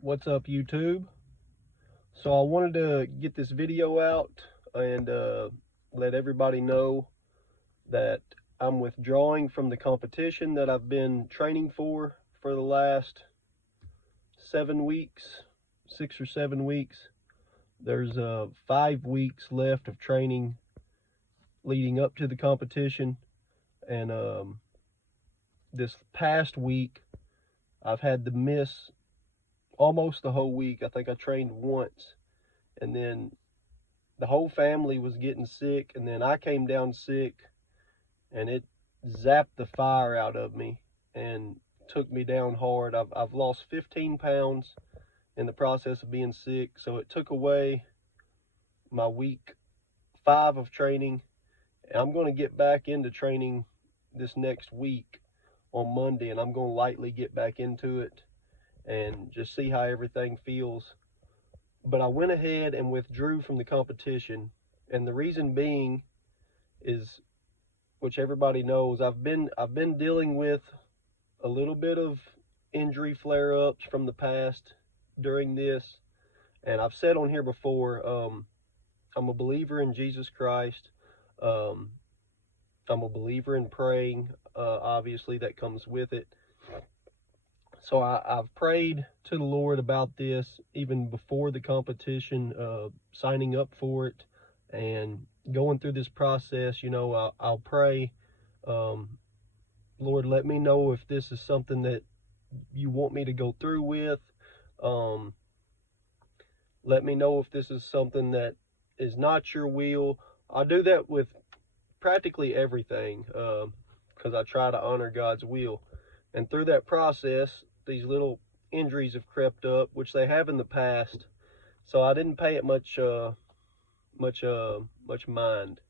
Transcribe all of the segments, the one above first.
What's up, YouTube? So I wanted to get this video out and let everybody know that I'm withdrawing from the competition that I've been training for the last 7 weeks, 6 or 7 weeks. There's 5 weeks left of training leading up to the competition, and this past week I've had to miss almost the whole week. I think I trained once, and then the whole family was getting sick, and then I came down sick, and it zapped the fire out of me and took me down hard. I've lost 15 pounds in the process of being sick, so it took away my week 5 of training. I'm going to get back into training this next week on Monday, and I'm going to lightly get back into it and just see how everything feels. But I went ahead and withdrew from the competition, and the reason being is, which everybody knows, I've been dealing with a little bit of injury flare-ups from the past during this, and I've said on here before, I'm a believer in Jesus Christ. Um, I'm a believer in praying. Obviously, that comes with it. So I've prayed to the Lord about this even before the competition, signing up for it and going through this process. I'll pray, Lord, let me know if this is something that you want me to go through with. Um, Let me know if this is something that is not your will. I do that with practically everything, because I try to honor God's will. And through that process, these little injuries have crept up, which they have in the past. So I didn't pay it much mind.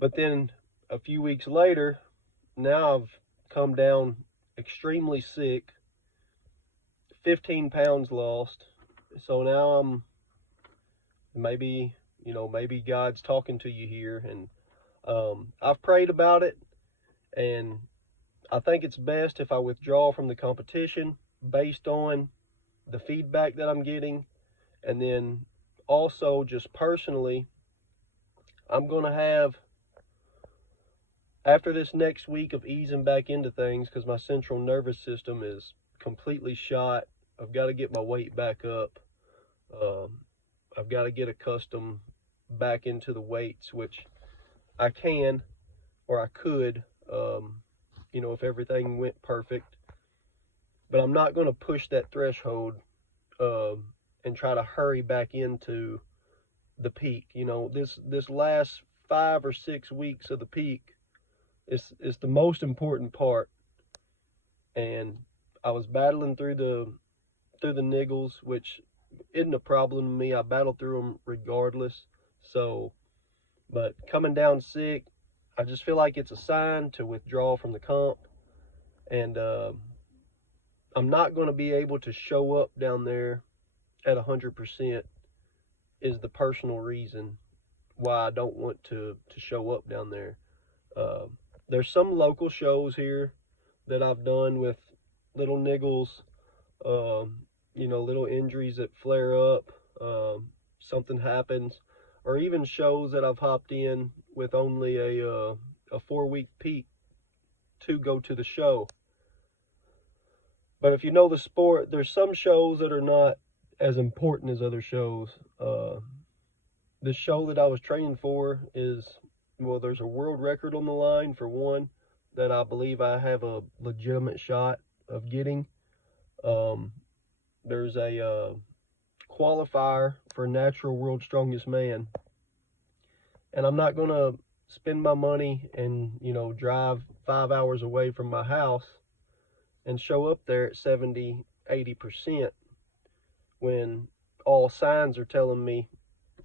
But then a few weeks later, now I've come down extremely sick, 15 pounds lost. So now I'm maybe God's talking to you here, and I've prayed about it, and I think it's best if I withdraw from the competition based on the feedback that I'm getting. And then also, just personally, I'm going to have, after this next week of easing back into things, because my central nervous system is completely shot, I've got to get my weight back up. I've got to get accustomed back into the weights, which I can, or I could, if everything went perfect. But I'm not going to push that threshold, and try to hurry back into the peak. This last 5 or 6 weeks of the peak is the most important part. And I was battling through the niggles, which isn't a problem to me. I battle through them regardless. So, but coming down sick, I just feel like it's a sign to withdraw from the comp, and I'm not going to be able to show up down there at 100%. Is the personal reason why I don't want to show up down there. Uh, there's some local shows here that I've done with little niggles, little injuries that flare up, something happens, or even shows that I've hopped in with only a 4-week peak to go to the show. But if you know the sport, there's some shows that are not as important as other shows. The show that I was training for there's a world record on the line, for one, that I believe I have a legitimate shot of getting. There's a qualifier for natural world strongest man, and I'm not going to spend my money and drive 5 hours away from my house and show up there at 70-80% when all signs are telling me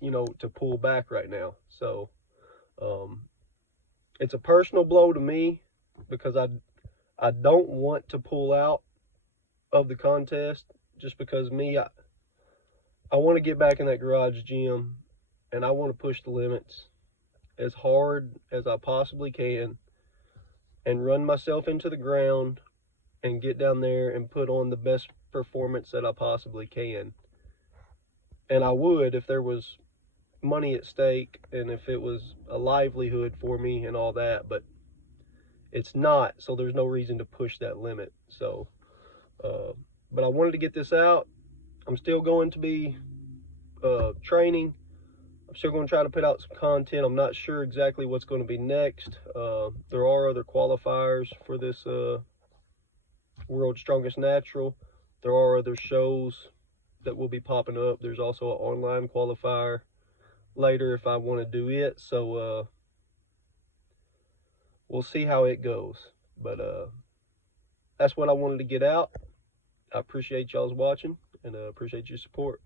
to pull back right now. So it's a personal blow to me, because I don't want to pull out of the contest, just because I want to get back in that garage gym, and I want to push the limits as hard as I possibly can and run myself into the ground and get down there and put on the best performance that I possibly can. And I would if there was money at stake and if it was a livelihood for me and all that, but it's not, so there's no reason to push that limit. So but I wanted to get this out. I'm still going to be training. I'm still going to try to put out some content. I'm not sure exactly what's going to be next. There are other qualifiers for this World's Strongest Natural. There are other shows that will be popping up. There's also an online qualifier later if I want to do it. So we'll see how it goes. But that's what I wanted to get out. I appreciate y'all's watching and appreciate your support.